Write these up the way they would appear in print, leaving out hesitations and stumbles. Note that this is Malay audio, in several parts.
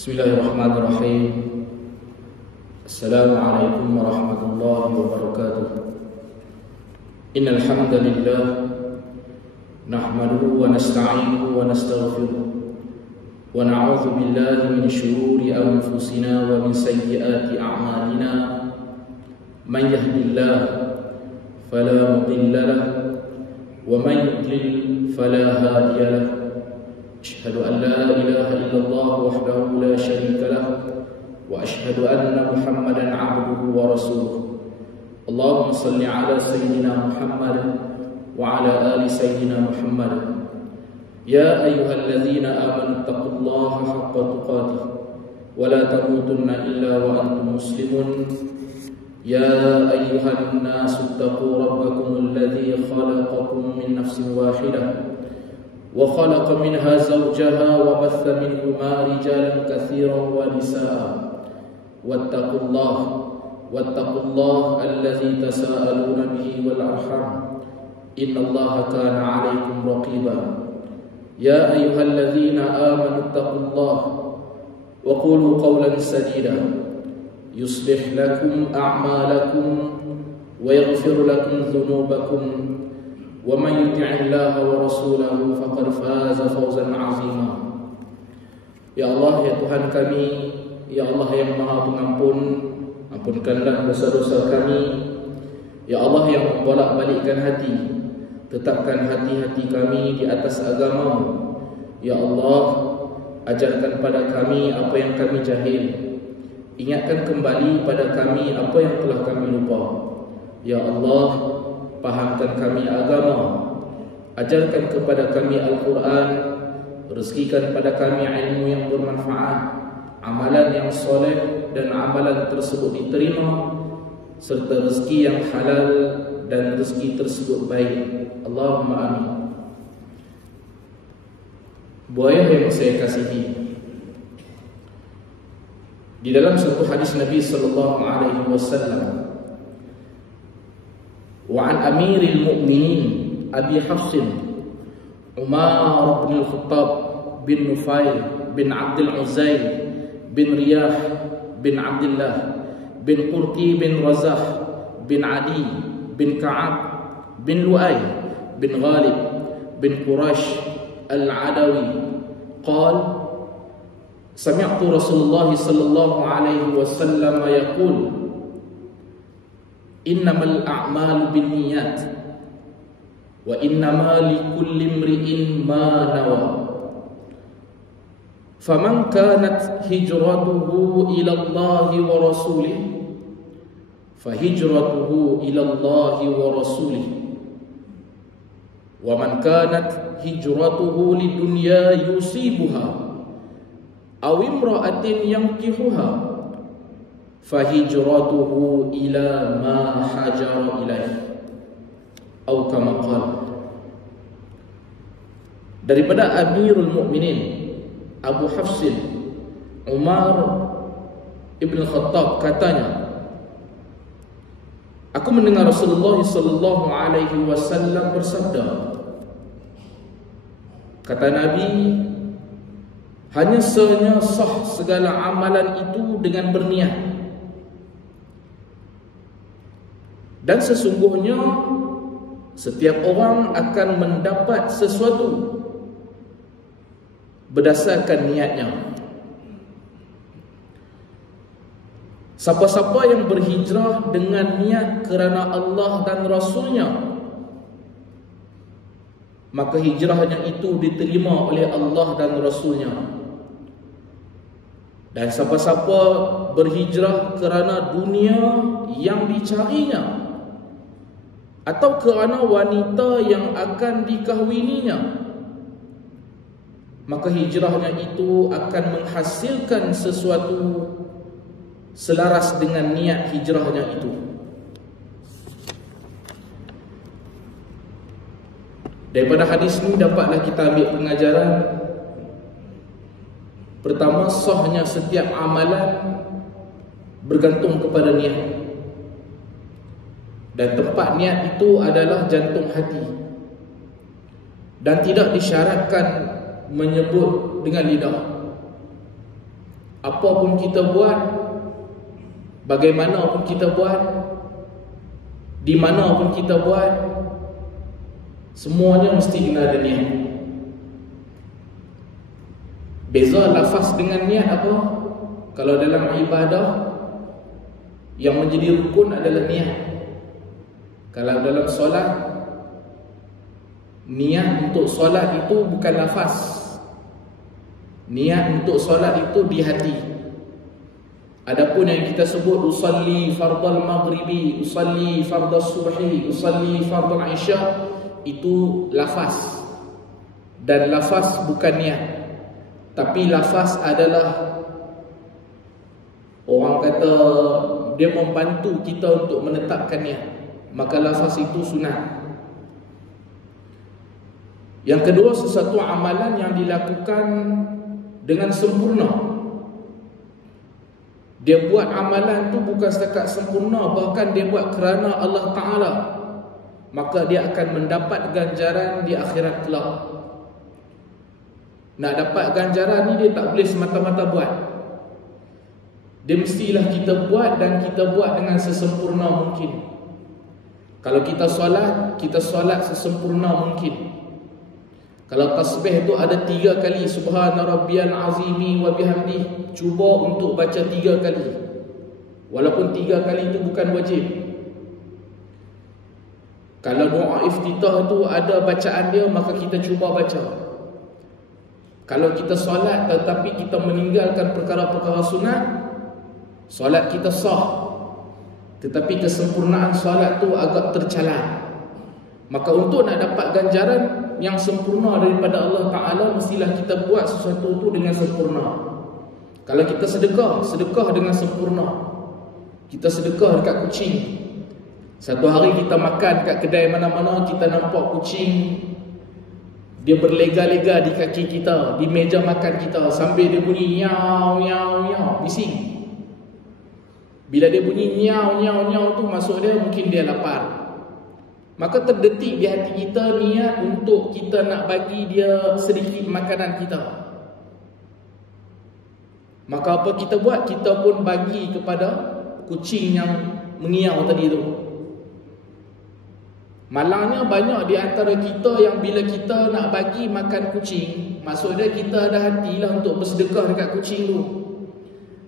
Bismillahirrahmanirrahim. Assalamualaikum warahmatullahi wabarakatuh. Innal hamdalillah nahmaduhu wa nasta'inuhu wa nastaghfiruh wa na'udzu billahi min shururi anfusina wa min sayyiati a'malina. Man yahdihillahu fala mudilla lahu wa man yudlil fala hadiya lahu. أشهد أن لا إله إلا الله وحده لا شريك له وأشهد أن محمدا عبده ورسوله. اللهم صل على سيدنا محمد وعلى آل سيدنا محمد. يا أيها الذين آمنوا اتقوا الله حق تقاته ولا تموتن إلا وأنتم مسلمون. يا أيها الناس اتقوا ربكم الذي خلقكم من نفس واحدة وخلق منها زوجها وبث منهما رجالا كثيرا ونساء واتقوا الله الذي تساءلون به والأرحام إن الله كان عليكم رقيبا. يا أيها الذين آمنوا اتقوا الله وقولوا قولا سديدا يصلح لكم أعمالكم ويغفر لكم ذنوبكم ومن يطع الله ورسوله فقد فاز فوزا عظيما. Ya Allah, ya Tuhan kami, ya Allah yang Maha Pengampun, ampunkanlah dosa-dosa kami. Ya Allah yang membolak-balikkan hati, tetapkan hati-hati kami di atas agama-Mu. Ya Allah, ajarkan pada kami apa yang kami jahil, ingatkan kembali pada kami apa yang telah kami lupa. Ya Allah, pahamkan kami agama, ajarkan kepada kami Al-Quran, rezekikan pada kami ilmu yang bermanfaat, amalan yang soleh dan amalan tersebut diterima, serta rezeki yang halal dan rezeki tersebut baik. Allahumma amin. Buaya yang saya kasihi, di dalam satu hadis Nabi sallallahu alaihi wasallam, وعن أمير المؤمنين أبي حفص عمر بن الخطاب بن نفيل بن عبد العزيز بن رياح بن عبد الله بن قرطي بن رزاح بن عدي بن كعب بن لؤي بن غالب بن قريش العدوي قال سمعت رسول الله صلى الله عليه وسلم يقول innamal a'malu binniyat wa innama likulli imri'in ma nawa faman kanat hijratuhu ila Allahi wa rasulih fahijratuhu ila Allahi wa rasulih wa man kanat hijratuhu lidunya yusibuha aw imra'atin yankihuha fahijratuhu ila ma hajara ilaih atau kama qala. Daripada Amirul Mukminin Abu Hafsin Umar Ibn Khattab katanya, aku mendengar Rasulullah sallallahu alaihi wasallam bersabda, kata Nabi, hanya sah segala amalan itu dengan berniat. Dan sesungguhnya setiap orang akan mendapat sesuatu berdasarkan niatnya. Siapa-siapa yang berhijrah dengan niat kerana Allah dan Rasulnya, maka hijrahnya itu diterima oleh Allah dan Rasulnya. Dan siapa-siapa berhijrah kerana dunia yang dicarinya atau kerana wanita yang akan dikahwininya, maka hijrahnya itu akan menghasilkan sesuatu selaras dengan niat hijrahnya itu. Daripada hadis ini dapatlah kita ambil pengajaran. Pertama, sahnya setiap amalan bergantung kepada niat. Dan tempat niat itu adalah jantung hati, dan tidak disyaratkan menyebut dengan lidah. Apa pun kita buat, bagaimana pun kita buat, di mana pun kita buat, semuanya mesti kena ada niat. Beza lafaz dengan niat apa? Kalau dalam ibadah, yang menjadi rukun adalah niat. Kalau dalam solat, niat untuk solat itu bukan lafaz. Niat untuk solat itu di hati. Adapun yang kita sebut usalli fardal maghribi, usalli fardal subhi, usalli fardal isya, itu lafaz. Dan lafaz bukan niat. Tapi lafaz adalah, orang kata, dia membantu kita untuk menetapkan niat. Maka lafaz itu sunat. Yang kedua, sesuatu amalan yang dilakukan dengan sempurna. Dia buat amalan tu bukan setakat sempurna, bahkan dia buat kerana Allah Ta'ala, maka dia akan mendapat ganjaran di akhirat kelak. Nak dapat ganjaran ni dia tak boleh semata-mata buat. Dia mestilah kita buat, dan kita buat dengan sesempurna mungkin. Kalau kita solat sesempurna mungkin. Kalau tasbih tu ada 3 kali, Subhana Rabbiyal Azimi wa bihamdih, cuba untuk baca 3 kali. Walaupun 3 kali itu bukan wajib. Kalau doa iftitah tu ada bacaan dia, maka kita cuba baca. Kalau kita solat tetapi kita meninggalkan perkara-perkara sunat, solat kita sah, tetapi kesempurnaan solat tu agak tercalar. Maka untuk nak dapat ganjaran yang sempurna daripada Allah Ta'ala, mestilah kita buat sesuatu tu dengan sempurna. Kalau kita sedekah dengan sempurna. Kita sedekah dekat kucing. Satu hari kita makan kat kedai mana-mana, kita nampak kucing, dia berlega-lega di kaki kita, di meja makan kita, sambil dia bunyi nyau nyau nyau, bising. Bila dia bunyi nyau nyau nyau tu, maksud dia mungkin dia lapar. Maka terdetik di hati kita niat untuk kita nak bagi dia sedikit makanan kita. Maka apa kita buat? Kita pun bagi kepada kucing yang mengiau tadi tu. Malangnya banyak di antara kita yang bila kita nak bagi makan kucing, maksudnya kita ada hatilah untuk bersedekah dekat kucing tu,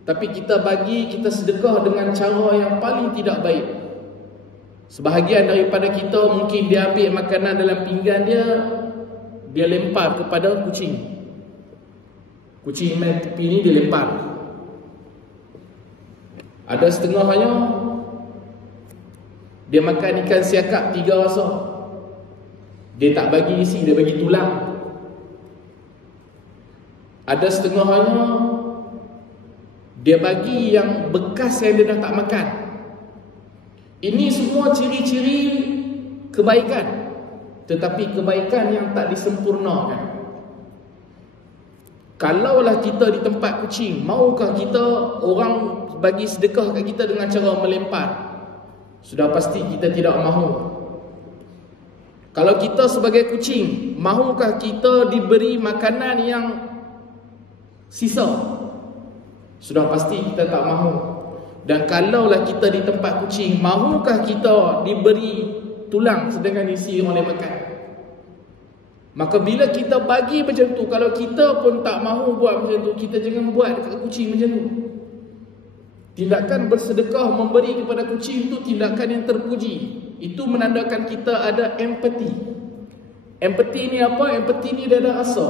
tapi kita bagi, kita sedekah dengan cara yang paling tidak baik. Sebahagian daripada kita mungkin dia ambil makanan dalam pinggan dia, dia lempar kepada kucing. Kucing main tepi ni dia lempar. Ada setengahnya dia makan ikan siakap 3 rasa, dia tak bagi isi, dia bagi tulang. Ada setengahnya dia bagi yang bekas yang dia dah tak makan. Ini semua ciri-ciri kebaikan, tetapi kebaikan yang tak disempurnakan. Kalaulah kita di tempat kucing, maukah kita orang bagi sedekah kat kita dengan cara melempar? Sudah pasti kita tidak mahu. Kalau kita sebagai kucing, mahukah kita diberi makanan yang sisa? Sudah pasti kita tak mahu. Dan kalaulah kita di tempat kucing, mahukah kita diberi tulang sedangkan isi oleh makan? Maka bila kita bagi macam tu, kalau kita pun tak mahu buat macam tu, kita jangan buat dekat kucing macam tu. Tindakan bersedekah memberi kepada kucing itu tindakan yang terpuji. Itu menandakan kita ada empati. Empati ni apa? Empati ni dia ada rasa.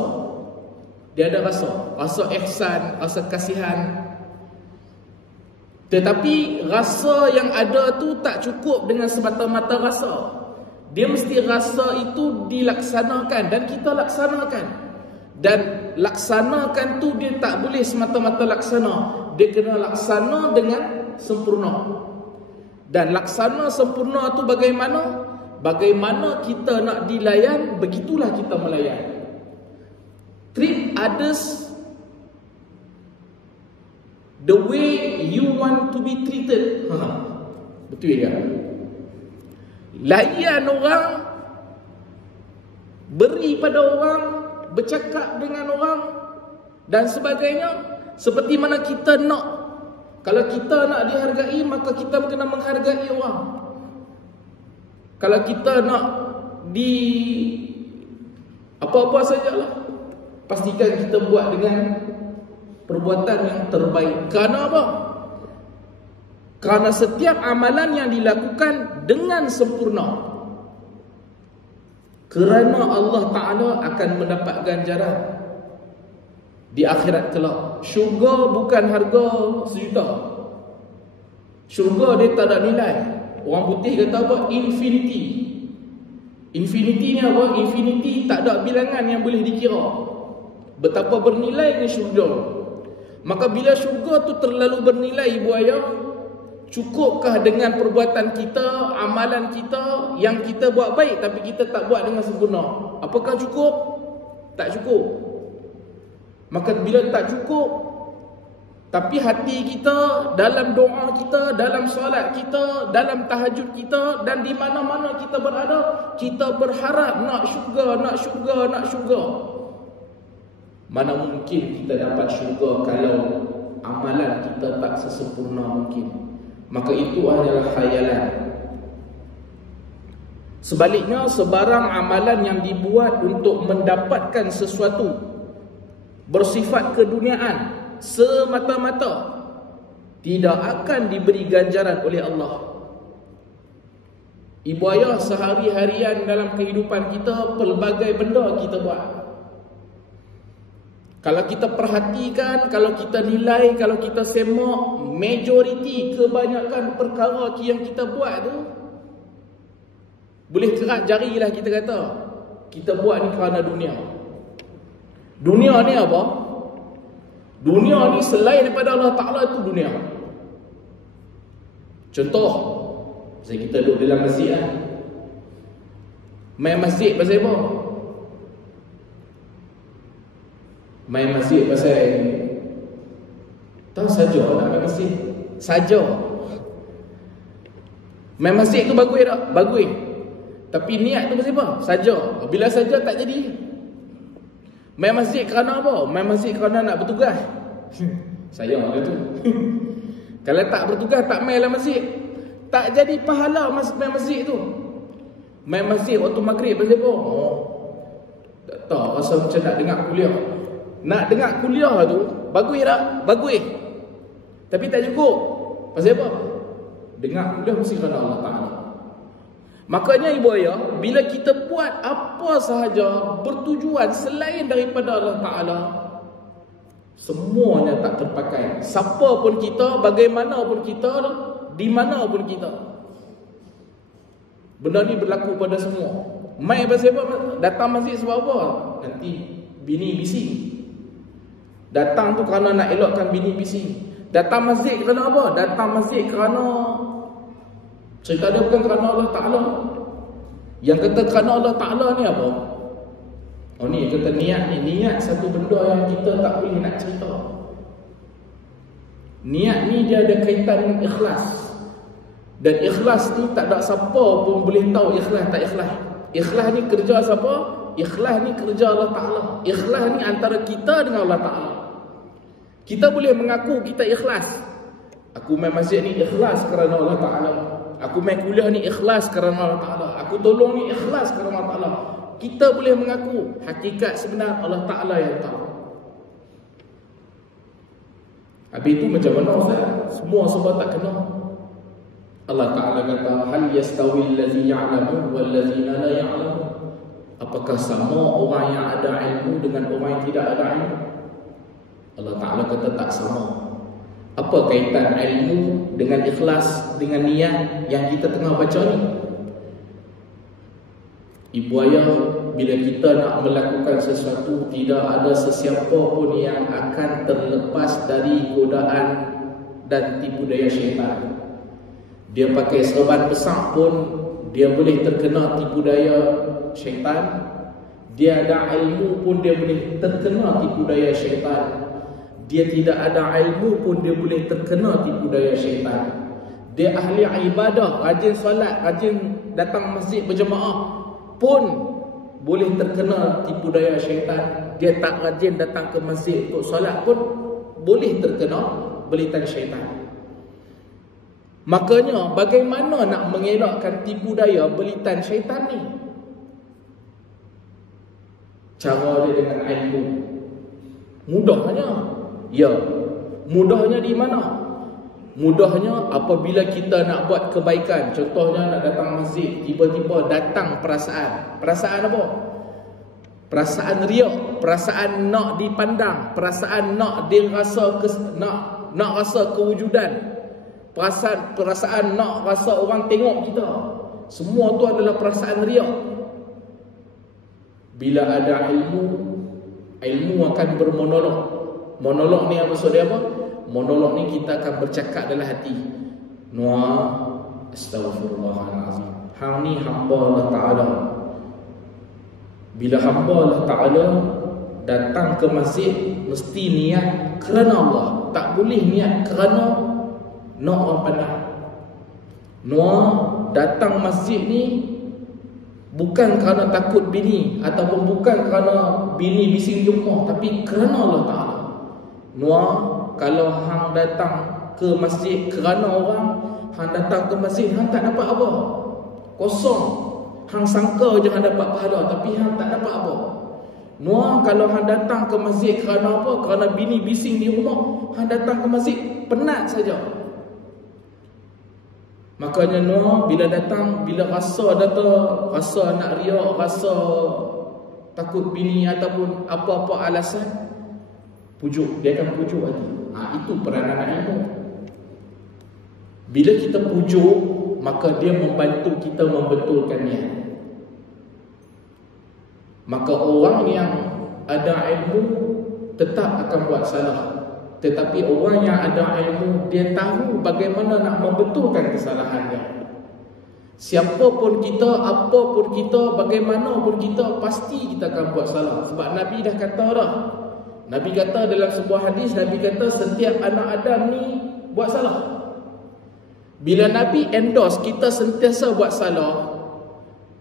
Dia ada rasa. Rasa ihsan, rasa kasihan. Tetapi rasa yang ada tu tak cukup dengan semata-mata rasa. Dia mesti rasa itu dilaksanakan, dan kita laksanakan. Dan laksanakan tu dia tak boleh semata-mata laksana. Dia kena laksana dengan sempurna. Dan laksana sempurna tu bagaimana? Bagaimana kita nak dilayan, begitulah kita melayan. Treat others the way you want to be treated. Betul ya? Layan orang, beri pada orang, bercakap dengan orang dan sebagainya Seperti mana kita nak, kalau kita nak dihargai, maka kita kena menghargai orang. Kalau kita nak di apa-apa sajalah, pastikan kita buat dengan perbuatan yang terbaik. Kerana apa? Kerana setiap amalan yang dilakukan dengan sempurna, kerana Allah Ta'ala akan mendapat ganjaran di akhirat kelak. Syurga bukan harga sejuta. Syurga dia tak ada nilai. Orang putih kata apa? Infinity. Infinity ni apa? Infinity tak ada bilangan yang boleh dikira. Betapa bernilainya syurga. Maka bila syurga tu terlalu bernilai, ibu ayah, cukupkah dengan perbuatan kita, amalan kita yang kita buat baik tapi kita tak buat dengan sempurna? Apakah cukup? Tak cukup. Maka bila tak cukup, tapi hati kita, dalam doa kita, dalam solat kita, dalam tahajud kita, dan di mana-mana kita berada, kita berharap nak syurga, nak syurga, nak syurga. Mana mungkin kita dapat syurga kalau amalan kita tak sesempurna mungkin. Maka itu adalah khayalan. Sebaliknya, sebarang amalan yang dibuat untuk mendapatkan sesuatu bersifat keduniaan semata-mata tidak akan diberi ganjaran oleh Allah. Ibu ayah, sehari-harian dalam kehidupan kita, pelbagai benda kita buat. Kalau kita perhatikan, kalau kita nilai, kalau kita semak, majoriti, kebanyakan perkara yang kita buat tu, boleh kerat jarilah kita kata, kita buat ni kerana dunia. Dunia ni apa? Dunia ni selain daripada Allah Ta'ala itu dunia. Contoh, pasal kita duduk dalam masjid lah. Main masjid pasal apa? Main masjid pasal tak saja nak main masjid. Saja. Main masjid tu bagus tak? Bagus. Tapi niat tu pasal apa? Saja. Bila saja tak jadi. Main masjid kerana apa? Main masjid kerana nak bertugas. Sayang dia tu. Kalau tak bertugas, tak main dalam masjid, tak jadi pahala main masjid tu. Main masjid waktu maghrib pasal apa? Oh, tak tahu, rasa macam nak dengar kuliah. Nak dengar kuliah tu, bagus tak? Bagus. Tapi tak cukup. Pasal apa? Dengar kuliah mesti kerana Allah Ta'ala. Makanya ibu ayah, bila kita buat apa sahaja bertujuan selain daripada Allah Ta'ala, semuanya tak terpakai. Siapa pun kita, bagaimana pun kita, di mana pun kita. Benda ni berlaku pada semua. Mai pasal apa? Datang masjid sebab apa? Nanti bini bising. Datang tu kerana nak elokkan bini bising. Datang masjid kerana apa? Datang masjid kerana cerita dia bukan kerana Allah Ta'ala. Yang kata kerana Allah Ta'ala ni apa? Oh ni kata niat ni. Niat satu benda yang kita tak boleh nak cerita. Niat ni dia ada kaitan dengan ikhlas. Dan ikhlas ni tak ada siapa pun boleh tahu ikhlas tak ikhlas. Ikhlas ni kerja siapa? Ikhlas ni kerja Allah Ta'ala. Ikhlas ni antara kita dengan Allah Ta'ala. Kita boleh mengaku kita ikhlas. Aku main masjid ni ikhlas kerana Allah Ta'ala. Aku main kuliah ni ikhlas kerana Allah Ta'ala. Aku tolong ni ikhlas kerana Allah Ta'ala. Kita boleh mengaku. Hakikat sebenar Allah Ta'ala yang tahu. Habis itu macam mana Ustaz? Semua sebab tak kena. Allah Ta'ala kata, hal yastawi allazi ya'lamu wallazina la ya'lamu. Apakah sama orang yang ada ilmu dengan orang yang tidak ada ilmu? Allah Ta'ala kata tak sama. Apa kaitan ilmu dengan ikhlas, dengan niat yang kita tengah baca ni? Ibu ayah, bila kita nak melakukan sesuatu, tidak ada sesiapa pun yang akan terlepas dari godaan dan tipu daya syaitan. Dia pakai serban besar pun dia boleh terkena tipu daya syaitan. Dia ada ilmu pun dia boleh terkena tipu daya syaitan. Dia tidak ada ilmu pun dia boleh terkena tipu daya syaitan. Dia ahli ibadah, rajin solat, rajin datang masjid berjemaah pun boleh terkena tipu daya syaitan. Dia tak rajin datang ke masjid untuk solat pun boleh terkena belitan syaitan. Makanya bagaimana nak mengelakkan tipu daya belitan syaitan ni? Cara dia dengan ilmu. Mudahnya. Ya. Mudahnya di mana? Mudahnya apabila kita nak buat kebaikan. Contohnya nak datang masjid, tiba-tiba datang perasaan. Perasaan apa? Perasaan riak, perasaan nak dipandang, perasaan nak dirasa nak rasa kewujudan. Perasaan nak rasa orang tengok kita. Semua tu adalah perasaan riak. Bila ada ilmu, ilmu akan bermonolog. Monolog ni apa maksud dia apa? Monolog ni kita akan bercakap dalam hati. Astaghfirullahalazim. Hang ni hamba Allah Ta'ala. Bila hamba Allah Ta'ala datang ke masjid, mesti niat kerana Allah. Tak boleh niat kerana nak orang pandang. Datang masjid ni bukan kerana takut bini, ataupun bukan kerana bini bising di rumah, tapi kerana Allah Ta'ala. Kalau hang datang ke masjid kerana orang, hang datang ke masjid, hang tak dapat apa. Kosong. Hang sangka je hang dapat pahala, tapi hang tak dapat apa. Kalau hang datang ke masjid kerana apa? Kerana bini bising di rumah, hang datang ke masjid penat saja. Makanya bila datang, bila rasa nak riak, rasa takut bini ataupun apa-apa alasan, pujuk, dia akan pujuk hati. Itu peranan ilmu. Bila kita pujuk, maka dia membantu kita membetulkan niat. Maka orang yang ada ilmu tetap akan buat salah. Tetapi orang yang ada ilmu, dia tahu bagaimana nak membetulkan kesalahan dia. Siapapun kita, apapun kita, bagaimanapun kita, pasti kita akan buat salah. Sebab Nabi dah kata dah. Nabi kata dalam sebuah hadis, Nabi kata setiap anak Adam ni buat salah. Bila Nabi endorse kita sentiasa buat salah,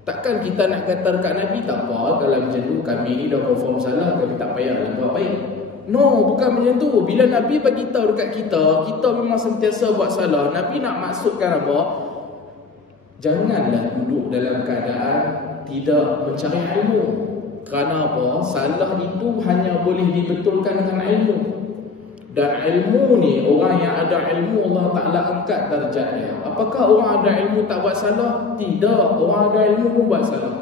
takkan kita nak kata dekat Nabi, tak apa, kalau macam tu kami ni dah confirm salah, kami tak payahlah buat baik. No, bukan macam tu. Bila Nabi bagi tahu dekat kita, kita memang sentiasa buat salah. Nabi nak maksudkan apa? Janganlah duduk dalam keadaan tidak mencari ilmu. Kerana apa? Salah itu hanya boleh dibetulkan dengan ilmu. Dan ilmu ni, orang yang ada ilmu, Allah Ta'ala angkat darjatnya. Apakah orang ada ilmu tak buat salah? Tidak. Orang ada ilmu pun buat salah.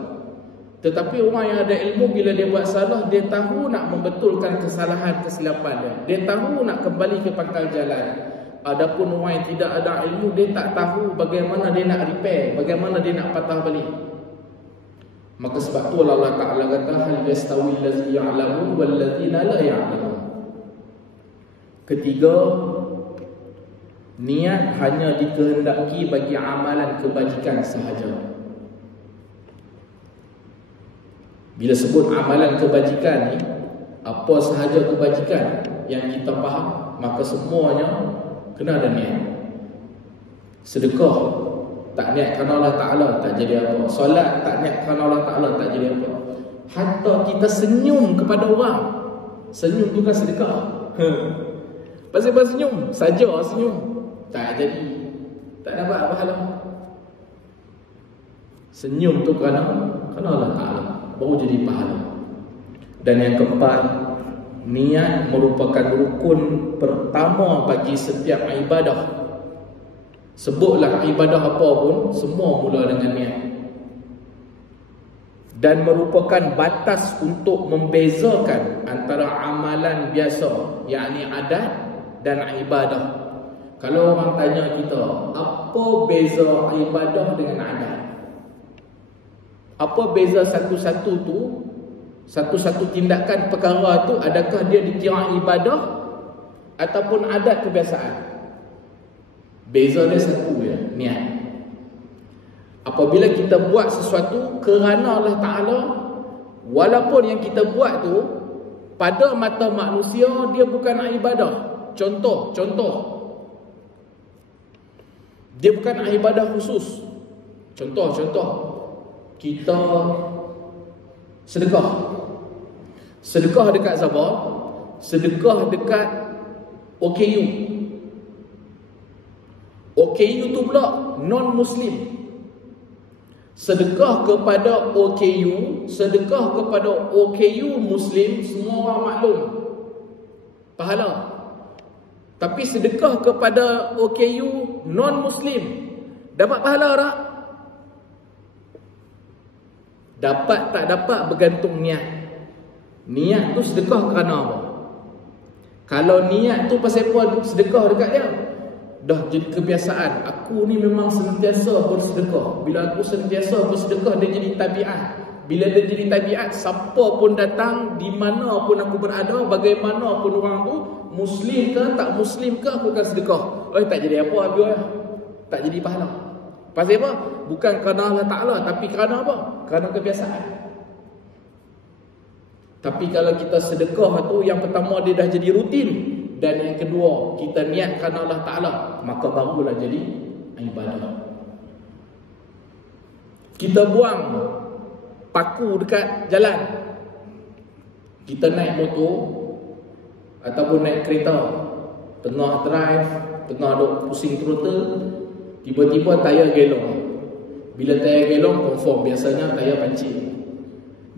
Tetapi orang yang ada ilmu, bila dia buat salah, dia tahu nak membetulkan kesalahan, kesilapan dia. Dia tahu nak kembali ke pangkal jalan. Adapun orang yang tidak ada ilmu, dia tak tahu bagaimana dia nak repair, bagaimana dia nak patah balik. Maka sebab tu Allah Ta'ala kata, hal yastawi allazi ya'lamun wal ladzina la ya'lamun. Ketiga, niat hanya dikehendaki bagi amalan kebajikan sahaja. Bila sebut amalan kebajikan ni, apa sahaja kebajikan yang kita faham, maka semuanya kena ada niat. Sedekah, tak niat kerana Allah Ta'ala, tak jadi apa. Solat, tak niat kerana Allah Ta'ala, tak jadi apa. Hatta kita senyum kepada orang, senyum tu kan sedekah. Pasal senyum, saja senyum, tak jadi, tak dapat pahala. Senyum tu kerana Allah Ta'ala, baru jadi pahala. Dan yang keempat, niat merupakan rukun pertama bagi setiap ibadah. Sebutlah ibadah apa pun, semua mula dengan niat. Dan merupakan batas untuk membezakan antara amalan biasa, yakni adat, dan ibadah. Kalau orang tanya kita, apa beza ibadah dengan adat? Apa beza satu-satu tu, satu-satu tindakan perkara tu, adakah dia dikira ibadah ataupun adat kebiasaan? Beza dia satu je, niat. Apabila kita buat sesuatu kerana Allah Ta'ala, walaupun yang kita buat tu pada mata manusia dia bukan ibadah. Contoh, dia bukan ibadah khusus. Contoh, kita sedekah. Sedekah dekat siapa? Sedekah dekat OKU. OKU tu pula non-Muslim. Sedekah kepada OKU, sedekah kepada OKU Muslim, semua orang maklum pahala. Tapi sedekah kepada OKU non-Muslim, dapat pahala tak? Dapat tak dapat bergantung niat. Niat tu sedekah kerana apa? Kalau niat tu pasal apa sedekah dekat dia, dah jadi kebiasaan. Aku ni memang sentiasa bersedekah. Bila aku sentiasa bersedekah, dia jadi tabiat. Bila dia jadi tabiat, siapa pun datang, di mana pun aku berada, bagaimana pun orang tu, Muslim ke tak Muslim ke, aku akan sedekah. Tak jadi apa habis, tak jadi pahala. Pasal apa? Bukan kerana Allah Ta'ala, tapi kerana apa? Kerana kebiasaan. Tapi kalau kita sedekah tu, yang pertama dia dah jadi rutin, dan yang kedua kita niat kerana Allah Ta'ala, maka barulah jadi ibadah. Kita buang paku dekat jalan, kita naik motor ataupun naik kereta, tengah drive, tengah duk pusing throttle, tiba-tiba tayar gelong. Bila tayar gelong, confirm biasanya tayar pancing.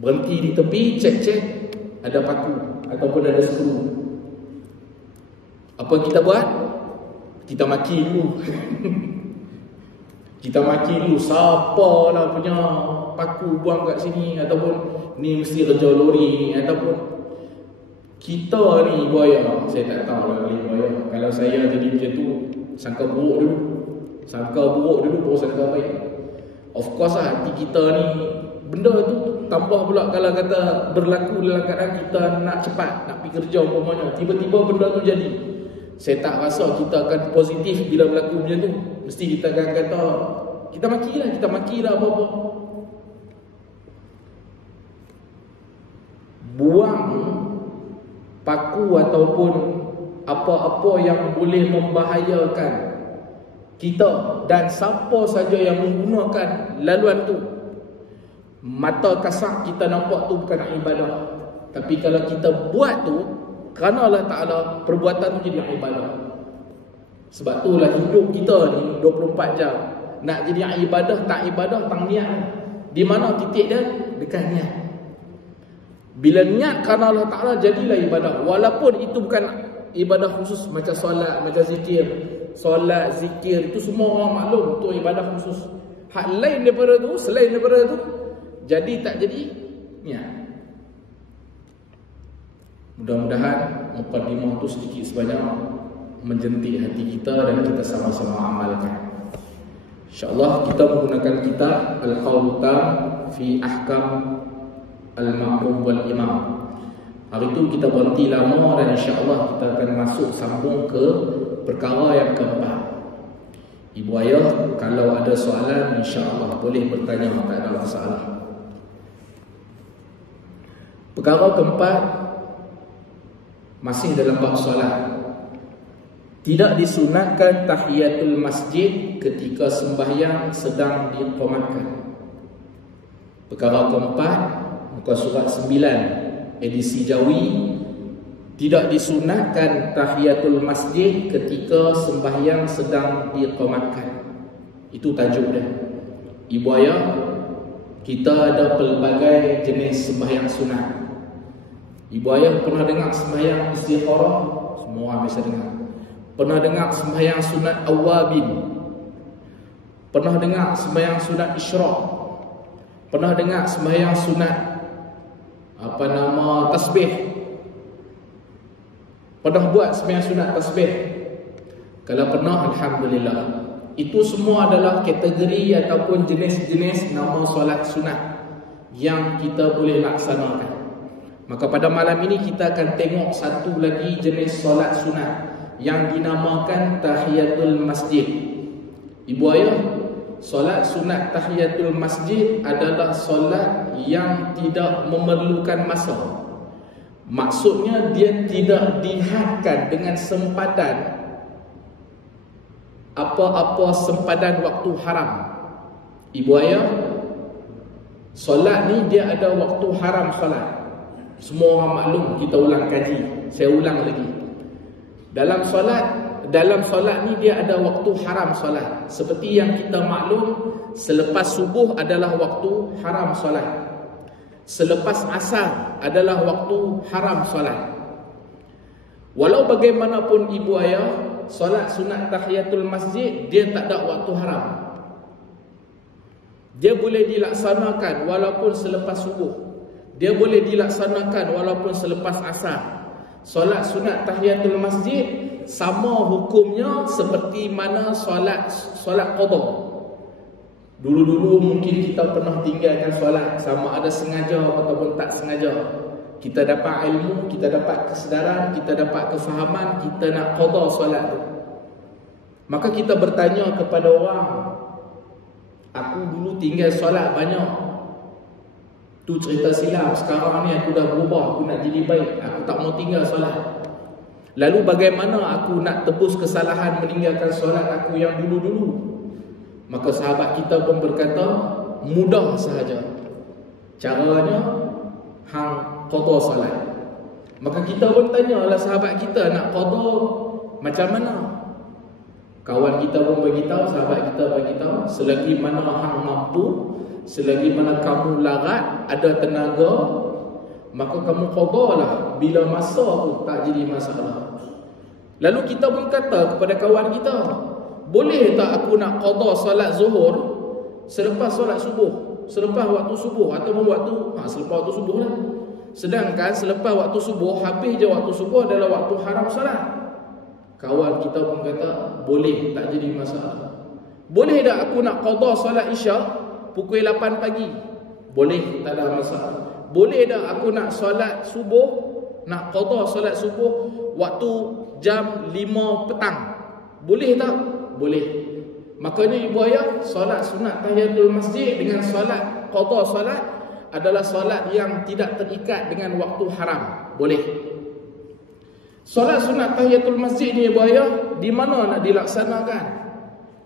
Berhenti di tepi, cek-cek ada paku ataupun ada skru. Apa kita buat? Kita maki dulu. Kita maki dulu, siapa lah punya paku buang kat sini, ataupun ni mesti kerja lori ni, ataupun kita ni buaya. Saya tak tahu lah buaya. Kalau saya jadi macam tu, sangka buruk dulu. Sangka buruk dulu baru sangka baik. Of course lah, hati kita ni, benda tu tambah pula kalau kata berlaku dalam keadaan kita nak cepat, nak pergi kerja umpamanya, tiba-tiba benda tu jadi. Saya tak rasa kita akan positif bila berlaku macam tu. Mesti kita akan kata, kita makilah apa-apa. Buang paku ataupun apa-apa yang boleh membahayakan kita dan siapa saja yang menggunakan laluan tu. Mata kasar kita nampak tu bukan ibadah. Tapi kalau kita buat tu kerana Allah Ta'ala, perbuatan tu jadi ibadah. Sebab itulah hidup kita ni 24 jam. Nak jadi ibadah, tak ibadah, tang niat. Di mana titik dia? Dekat niat. Bila niat kerana Allah Ta'ala, jadilah ibadah. Walaupun itu bukan ibadah khusus macam solat, macam zikir. Solat, zikir, itu semua orang maklum untuk ibadah khusus. Hak lain daripada tu, selain daripada tu, jadi tak jadi niat. Mudah-mudahan mukadimah tu sedikit sebanyak menjentik hati kita dan kita sama-sama amalkan. InsyaAllah kita menggunakan kitab Al-Qawl Tam fi Ahkam Al-Ma'mum wal Imam. Hari itu kita berhenti lama dan insyaAllah kita akan masuk sambung ke perkara yang keempat. Ibu ayah, kalau ada soalan insyaAllah boleh bertanya, tak ada masalah. Perkara keempat masih dalam bab solat. Tidak disunatkan tahiyatul masjid ketika sembahyang sedang diqamatkan. Perkara keempat, muka surat 9 edisi Jawi, tidak disunatkan tahiyatul masjid ketika sembahyang sedang diqamatkan. Itu tajuk dia. Ibu ayah, kita ada pelbagai jenis sembahyang sunat. Ibu ayah pernah dengar sembahyang istikharah? Semua orang biasa dengar. Pernah dengar sembahyang sunat awabin? Pernah dengar sembahyang sunat isyraq? Pernah dengar sembahyang sunat tasbih? Pernah buat sembahyang sunat tasbih? Kalau pernah, alhamdulillah. Itu semua adalah kategori ataupun jenis-jenis nama solat sunat yang kita boleh laksanakan. Maka pada malam ini kita akan tengok satu lagi jenis solat sunat yang dinamakan tahiyatul masjid. Ibu ayah, solat sunat tahiyatul masjid adalah solat yang tidak memerlukan masa. Maksudnya dia tidak dihadkan dengan sempadan apa-apa sempadan waktu haram. Ibu ayah, solat ni dia ada waktu haram solat. Semua orang maklum, kita ulang kaji. Saya ulang lagi. Dalam solat ni dia ada waktu haram solat. Seperti yang kita maklum, selepas subuh adalah waktu haram solat. Selepas asar adalah waktu haram solat. Walau bagaimanapun ibu ayah, solat sunat tahiyatul masjid dia tak ada waktu haram. Dia boleh dilaksanakan walaupun selepas subuh. Dia boleh dilaksanakan walaupun selepas asar. Solat sunat tahiyatul masjid sama hukumnya seperti mana solat qada. Dulu-dulu mungkin kita pernah tinggalkan solat, sama ada sengaja ataupun tak sengaja. Kita dapat ilmu, kita dapat kesedaran, kita dapat kefahaman, kita nak qada solat tu. Maka kita bertanya kepada orang, aku dulu tinggal solat banyak, tu cerita silam. Sekarang ni aku dah berubah, aku nak jadi baik, aku tak mau tinggal solat. Lalu bagaimana aku nak tebus kesalahan meninggalkan solat aku yang dulu-dulu? Maka sahabat kita pun berkata, mudah sahaja. Caranya hang qada solat. Maka kita pun tanyalah sahabat kita, nak qada macam mana? Kawan kita pun beritahu, sahabat kita beritahu, selagi mana hang mampu, selagi mana kamu larat, ada tenaga, maka kamu qadalah. Bila masa pun tak jadi masalah. Lalu kita pun kata kepada kawan kita, boleh tak aku nak qada solat zuhur selepas solat subuh, selepas waktu subuh, ataupun selepas waktu subuh lah. Sedangkan selepas waktu subuh, habis je waktu subuh adalah waktu haram solat. Kawan kita pun kata, boleh, tak jadi masalah. Boleh tak aku nak qada solat isyak pukul 8 pagi? Boleh, tak ada masalah. Boleh tak aku nak solat subuh, nak qada solat subuh waktu jam 5 petang? Boleh tak? Boleh. Makanya ibu ayah, solat sunat tahiyatul masjid dengan solat qada solat adalah solat yang tidak terikat dengan waktu haram. Boleh. Solat sunat tahiyatul masjid ni ibu ayah, di mana nak dilaksanakan?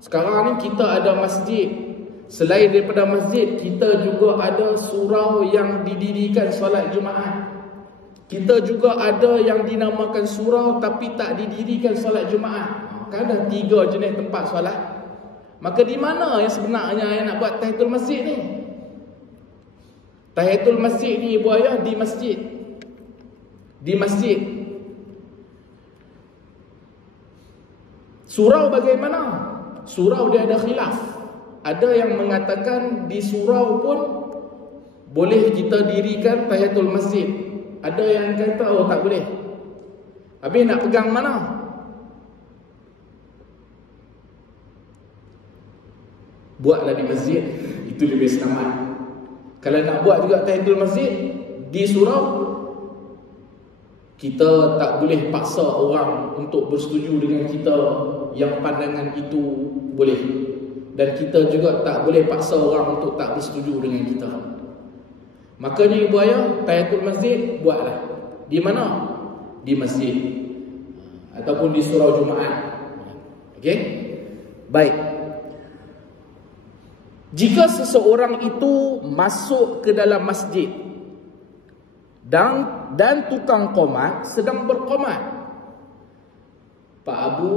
Sekarang ni kita ada masjid. Selain daripada masjid, kita juga ada surau yang didirikan solat Jumaat. Kita juga ada yang dinamakan surau tapi tak didirikan solat Jumaat. Kan ada 3 jenis tempat solat. Maka di mana yang sebenarnya yang nak buat tahiyatul masjid ni? Tahiyatul masjid ni ibu ayah di masjid. Di masjid. Surau bagaimana? Surau dia ada khilaf. Ada yang mengatakan di surau pun boleh kita dirikan tahiyatul masjid. Ada yang kata tak boleh. Habis nak pegang mana? Buatlah di masjid, itu lebih selamat. Kalau nak buat juga tahiyatul masjid di surau, kita tak boleh paksa orang untuk bersetuju dengan kita yang pandangan itu boleh. Dan kita juga tak boleh paksa orang untuk tak bersetuju dengan kita. Makanya ibu ayah, tahiyatul masjid buatlah. Di mana? Di masjid. Ataupun di surau Jumaat. Okey? Baik. Jika seseorang itu masuk ke dalam masjid dan tukang qomat sedang berqomat, Pak Abu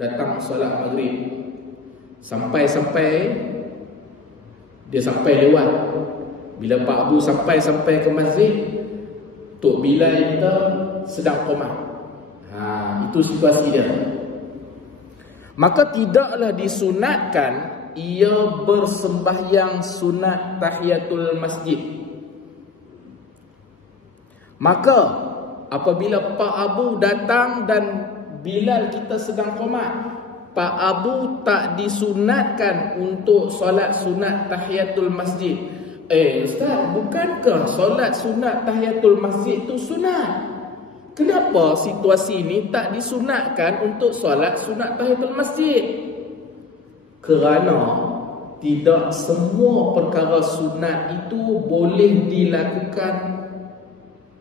datang solat maghrib, sampai dia sampai lewat. Bila Pak Abu sampai ke masjid, Tok Bilal kita sedang qomat. Itu situasi dia. Maka tidaklah disunatkan ia bersembahyang sunat tahiyatul masjid. Maka apabila Pak Abu datang dan Bilal kita sedang qomat, Pak Abu tak disunatkan untuk solat sunat tahiyatul masjid. Ustaz, bukankah solat sunat tahiyatul masjid itu sunat? Kenapa situasi ini tak disunatkan untuk solat sunat tahiyatul masjid? Kerana tidak semua perkara sunat itu boleh dilakukan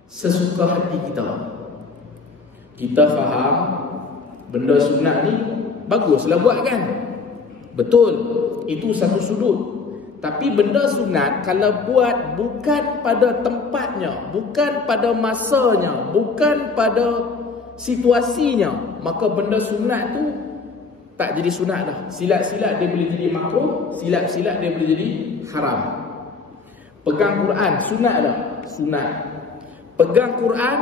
sesuka hati kita. Kita faham benda sunat ni baguslah buat kan? Betul, itu satu sudut. Tapi benda sunat kalau buat bukan pada tempatnya, bukan pada masanya, bukan pada situasinya, maka benda sunat tu tak jadi sunat dah. Silat-silat dia boleh jadi makruh, silat-silat dia boleh jadi haram. Pegang Quran sunat dah, sunat. Pegang Quran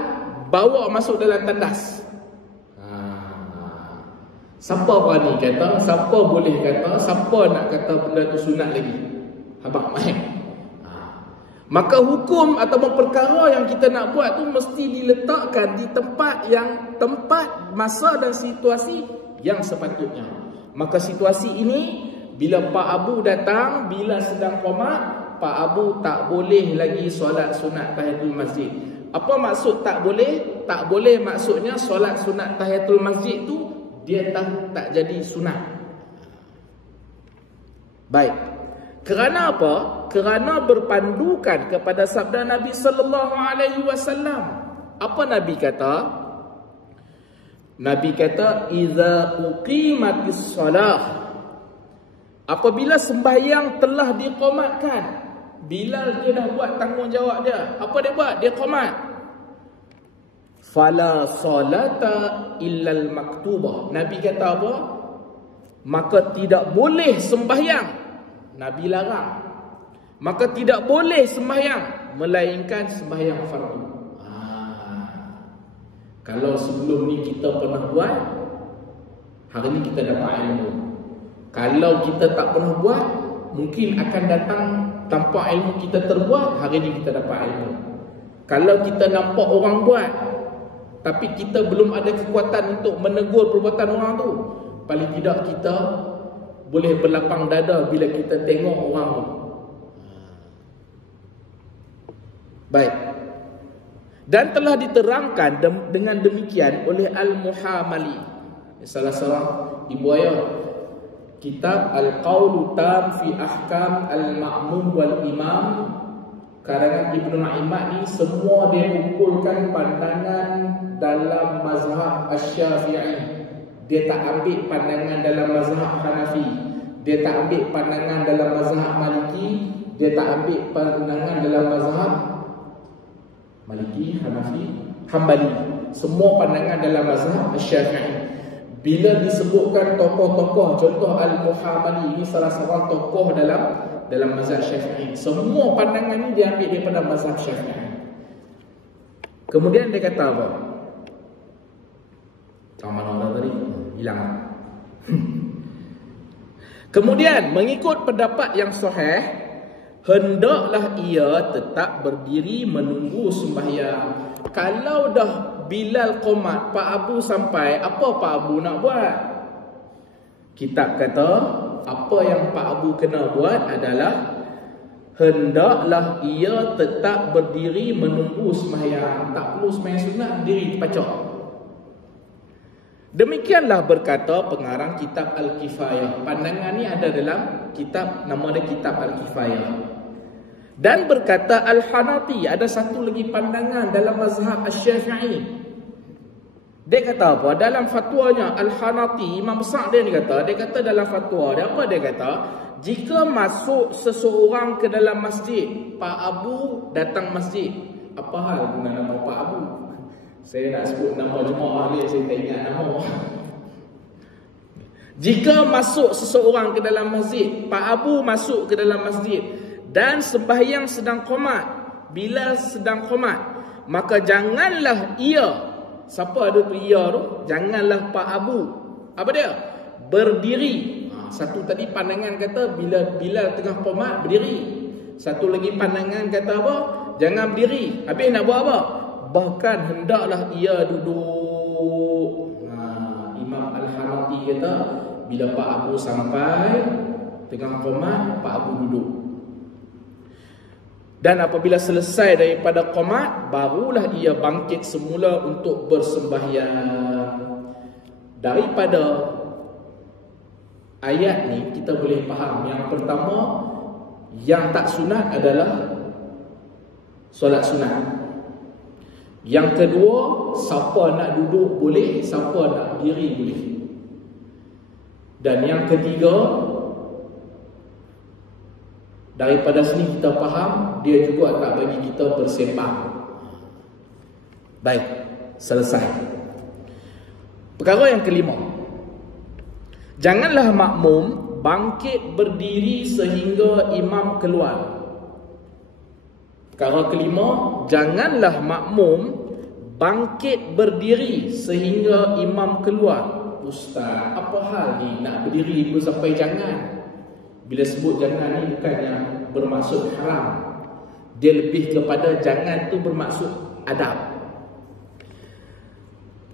bawa masuk dalam tandas. Siapa berani kata, siapa boleh kata, siapa nak kata benda tu sunat lagi? Habaq mai. Maka hukum atau perkara yang kita nak buat tu mesti diletakkan di tempat masa dan situasi yang sepatutnya. Maka situasi ini bila Pak Abu datang, bila sedang qomat, Pak Abu tak boleh lagi solat sunat tahiyatul masjid. Apa maksud tak boleh? Tak boleh maksudnya solat sunat tahiyatul masjid tu dia tak jadi sunat. Baik. Kerana apa? Kerana berpandukan kepada sabda Nabi sallallahu alaihi wasallam. Apa Nabi kata? Nabi kata, "Idza uqimatis shalah." Apabila sembahyang telah diqamatkan, Bilal dia dah buat tanggungjawab dia. Apa dia buat? Dia qamat. Fala salata illal maktubah. Nabi kata apa? Maka tidak boleh sembahyang. Nabi larang. Maka tidak boleh sembahyang melainkan sembahyang fardu. Kalau sebelum ni kita pernah buat, hari ni kita dapat ilmu. Kalau kita tak pernah buat, mungkin akan datang tanpa ilmu kita terbuat, hari ni kita dapat ilmu. Kalau kita nampak orang buat, tapi kita belum ada kekuatan untuk menegur perbuatan orang tu, paling tidak kita boleh berlapang dada bila kita tengok orang tu. Baik. Dan telah diterangkan dengan demikian oleh Al-Muhamali, salah seorang ibu ayah, kitab Al-Qaulu Tam fi Ahkam Al-Ma'mum wal Imam karangan Ibnu Na'imat ni. Semua dia kumpulkan pandangan dalam mazhab Asy-Syafi'i. Dia tak ambil pandangan dalam mazhab Hanafi, dia tak ambil pandangan dalam mazhab Maliki, dia tak ambil pandangan dalam mazhab Maliki, Hanafi, Hambali. Semua pandangan dalam mazhab Asy-Syafi'i. Bila disebutkan tokoh-tokoh, contoh Al-Muhamali ini salah seorang tokoh dalam mazhab Syafi'i. Semua pandangan ini dia ambil daripada mazhab Syafi'i. Kemudian dia kata apa? Mana orang tadi? Hilang. Kemudian mengikut pendapat yang sahih, hendaklah ia tetap berdiri menunggu sembahyang. Kalau dah Bilal qomat, Pak Abu sampai, apa Pak Abu nak buat? Kitab kata, apa yang Pak Abu kena buat adalah hendaklah ia tetap berdiri menunggu sembahyang. Tak perlu sembahyang sunat, berdiri pacak. Demikianlah berkata pengarang kitab Al-Kifayah. Pandangan ni ada dalam kitab, nama dia kitab Al-Kifayah. Dan berkata Al-Hanafi, ada satu lagi pandangan dalam mazhab Asy-Syafi'i. Dia kata apa? Dalam fatwanya Al-Hanafi, imam besar dia ni kata, dia kata dalam fatwa dia, apa dia kata? Jika masuk seseorang ke dalam masjid, Pak Abu datang masjid, apa hal guna nama Pak Abu? Saya nak sebut nama jemaah ni, saya tak ingat nama. Jika masuk seseorang ke dalam masjid, Pak Abu masuk ke dalam masjid dan sembahyang sedang qomat, Bilal sedang qomat, maka janganlah ia, siapa ada tu ia tu? Janganlah Pak Abu, apa dia? Berdiri. Satu tadi pandangan kata bila Bilal tengah qomat berdiri. Satu lagi pandangan kata apa? Jangan berdiri. Habis nak buat apa? Bahkan hendaklah ia duduk. Imam Al-Hanafi kata bila Pak Abu sampai tengah qomat, Pak Abu duduk. Dan apabila selesai daripada qomat, barulah ia bangkit semula untuk bersembahyang. Daripada ayat ni kita boleh faham, yang pertama, yang tak sunat adalah solat sunat. Yang kedua, siapa nak duduk boleh, siapa nak berdiri boleh. Dan yang ketiga, daripada sini kita faham, dia juga tak bagi kita bersembang. Baik, selesai. Perkara yang kelima, janganlah makmum bangkit berdiri sehingga imam keluar. Perkara kelima, janganlah makmum bangkit berdiri sehingga imam keluar. Ustaz, apa hal ni nak berdiri pun sampai jangan? Bila sebut jangan ni bukannya bermaksud haram. Dia lebih kepada jangan tu bermaksud adab.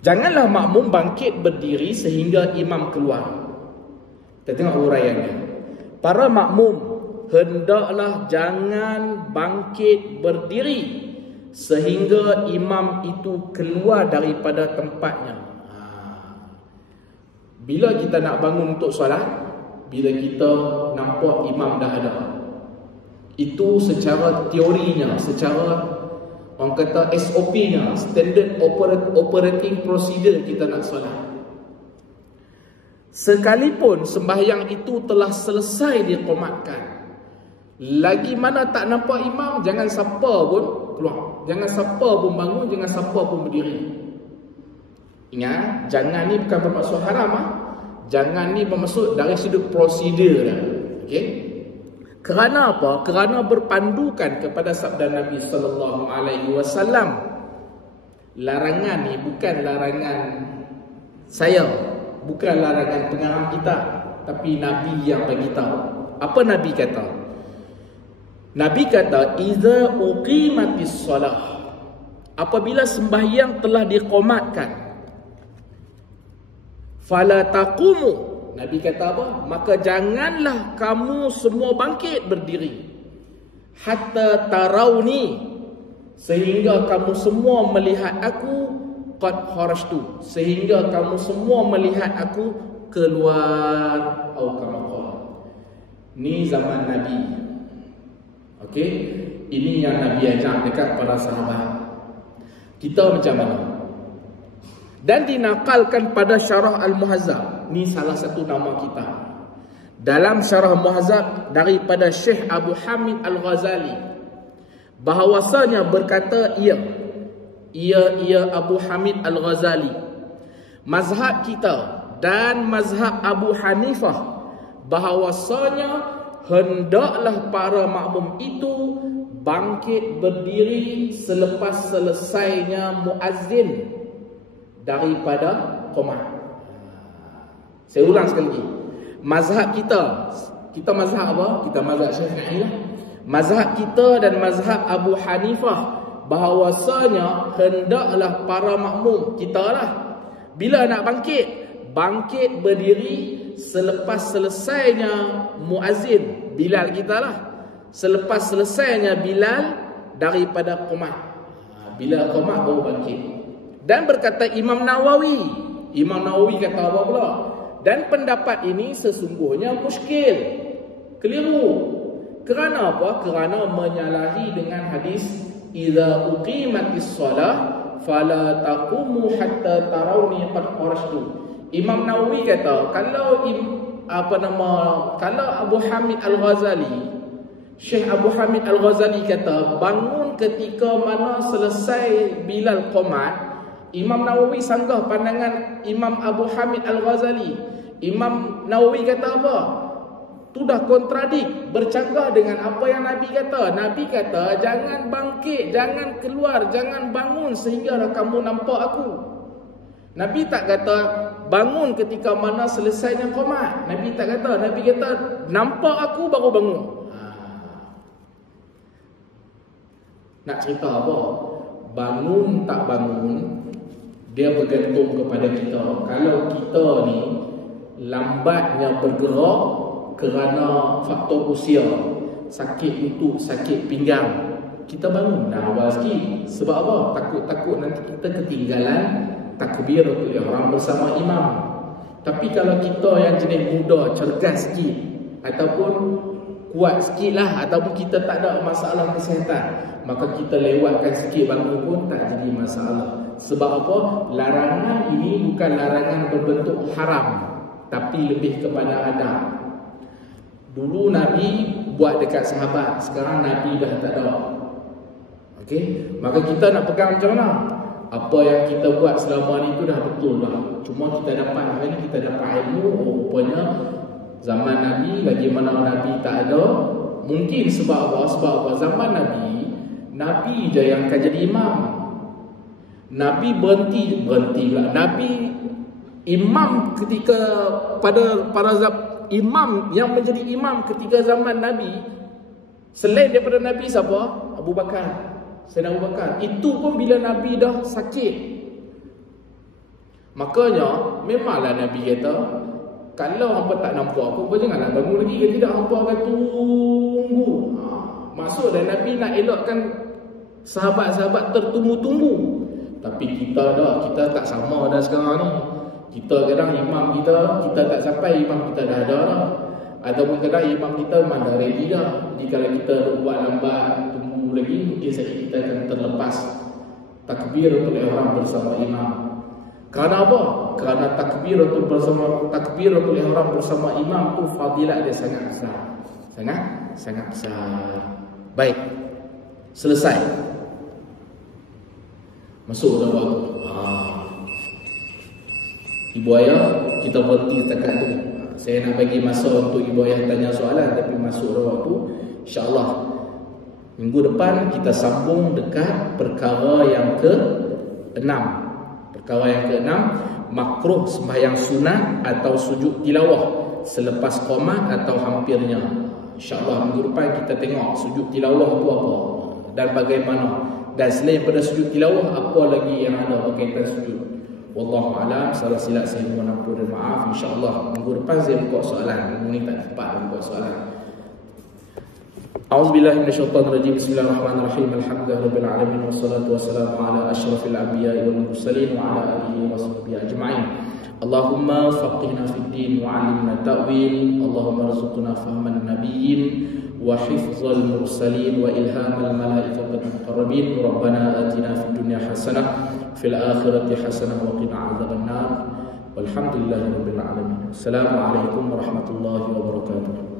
Janganlah makmum bangkit berdiri sehingga imam keluar. Kita tengok uraiannya. Para makmum hendaklah jangan bangkit berdiri sehingga imam itu keluar daripada tempatnya. Bila kita nak bangun untuk solat, bila kita nampak imam dah ada, itu secara teorinya, secara orang kata SOP-nya, Standard Operating Procedure kita nak solat. Sekalipun sembahyang itu telah selesai diqamatkan, lagi mana tak nampak imam, jangan siapa pun keluar, jangan siapa pun bangun, jangan siapa pun berdiri. Ingat, jangan ni bukan bermaksud haram. Jangan ni bermaksud dari sudut prosedur dah. Okey? Kerana apa? Kerana berpandukan kepada sabda Nabi sallallahu alaihi wasallam. Larangan ni bukan larangan saya, bukan larangan pengarang kita, tapi Nabi yang bagi tahu. Apa Nabi kata? Nabi kata, "Iza uqimatis solah." Apabila sembahyang telah diqamatkan, fala taqumu. Nabi kata apa? Maka janganlah kamu semua bangkit berdiri hatta tarawni, sehingga kamu semua melihat aku qad kharajtu, sehingga kamu semua melihat aku keluar. Atau kama qala. Ni zaman Nabi. Okey, ini yang Nabi ajar dekat para sahabat. Kita macam mana? Dan dinakalkan pada Syarah Al-Muhazzab. Ni salah satu nama kita. Dalam Syarah Muhazzab daripada Syekh Abu Hamid Al-Ghazali, bahawasanya berkata ia Abu Hamid Al-Ghazali, mazhab kita dan mazhab Abu Hanifah, bahawasanya hendaklah para makmum itu bangkit berdiri selepas selesainya muazzin daripada qamat. Saya ulang sekali lagi. Mazhab kita mazhab apa? Kita mazhab Syafi'i lah. Mazhab kita dan mazhab Abu Hanifah, bahawasanya hendaklah para makmum kita lah, bila nak bangkit berdiri selepas selesainya muazzin, Bilal kita lah, selepas selesainya Bilal daripada qamat. Bila qamat baru bangkit. Dan berkata Imam Nawawi kata apa pula? Dan pendapat ini sesungguhnya muskil, keliru. Kerana apa? Kerana menyalahi dengan hadis idza uqimatis shalah fala taqumu hatta tarawni qad kharajtu. Imam Nawawi kata kalau Abu Hamid Al-Ghazali, Syekh Abu Hamid Al-Ghazali kata bangun ketika mana selesai Bilal qamat, Imam Nawawi sanggah pandangan Imam Abu Hamid Al-Ghazali. Imam Nawawi kata apa? Tu dah kontradik, bercanggah dengan apa yang Nabi kata. Nabi kata jangan bangkit, jangan keluar, jangan bangun sehinggalah kamu nampak aku. Nabi tak kata bangun ketika mana selesainya qamat. Nabi tak kata. Nabi kata nampak aku baru bangun. Nak cerita apa? Bangun tak bangun, dia bergantung kepada kita. Kalau kita ni lambatnya bergerak kerana faktor usia, sakit lutut, sakit pinggang, kita bangun dah awal sikit. Sebab apa? Takut nanti kita ketinggalan takbiratul ihram bersama imam. Tapi kalau kita yang jenis muda, cergas sikit, ataupun kuat sikit lah, ataupun kita tak ada masalah kesihatan, maka kita lewatkan sikit bangun pun tak jadi masalah. Sebab apa? Larangan ini bukan larangan berbentuk haram, tapi lebih kepada adab. Dulu Nabi buat dekat sahabat, sekarang Nabi dah tak ada. Okey, maka kita nak pegang macam mana? apa yang kita buat selama ni tu dah betul dah. Cuma kita dapat hari ni, kita dapat ilmu. Rupanya zaman Nabi, lagi mana Nabi tak ada. Mungkin sebab apa? Sebab apa? Zaman Nabi je yang akan jadi imam. Nabi berhenti lah. Nabi imam ketika imam yang menjadi imam ketika zaman Nabi, selain daripada Nabi siapa? Abu Bakar. Sayyidina Abu Bakar. Itu pun bila Nabi dah sakit. Makanya memanglah Nabi kata, kalau hampa tak nampak aku, apa janganlah bangun lagi. Kalau tidak, hampa akan tunggu. Maksud dan Nabi nak elakkan sahabat-sahabat tertunggu-tunggu. Tapi kita tak sama dah sekarang ni. Kita kadang imam kita tak sampai, imam kita dah ada dah. Ataupun kadang imam kita memang dah ready dah. Jadi kalau kita buat lambat, tunggu lagi, mungkin saja kita akan terlepas takbiratul ihram bersama imam. Kerana apa? Kerana takbiratul ihram bersama imam tu fadilat dia sangat besar. Sangat besar. Baik. Selesai. Masuk dalam waktu. Ibu ayah, kita berhenti setakat tu. Saya nak bagi masa untuk ibu ayah tanya soalan, tapi masuk dalam waktu. InsyaAllah minggu depan kita sambung dekat perkara yang ke-6. Perkara yang ke-6, makruh sembahyang sunat atau sujud tilawah selepas qomat atau hampirnya. InsyaAllah minggu depan kita tengok sujud tilawah itu apa dan bagaimana. Dan selain daripada sujud tilawah, apa lagi yang ada berkaitan sujud. Wallahu a'lam. Salah silap saya mohon ampun dan maaf. InsyaAllah minggu depan saya buka soalan. Minggu ni tak sempat buka soalan. A'udzubillahi minasyaitonirrajim. Bismillahirrahmanirrahim. Alhamdulillahirabbil alamin wassalatu wassalamu ala asyrafil anbiya'i wal mursalin wa ala alihi washabbihi ajma'in. Allahumma faqihna fid din wa 'allimna ta'wil. Allahumma rzuqna fahman nabiyyin wa hifdzal mursalin wa ilhamal malaikatil muqarrabin. Rabbana atina fid dunya hasanah fil akhirati hasanah wa qina 'adzabannar. Walhamdulillahirabbil alamin. Assalamualaikum warahmatullahi wabarakatuh.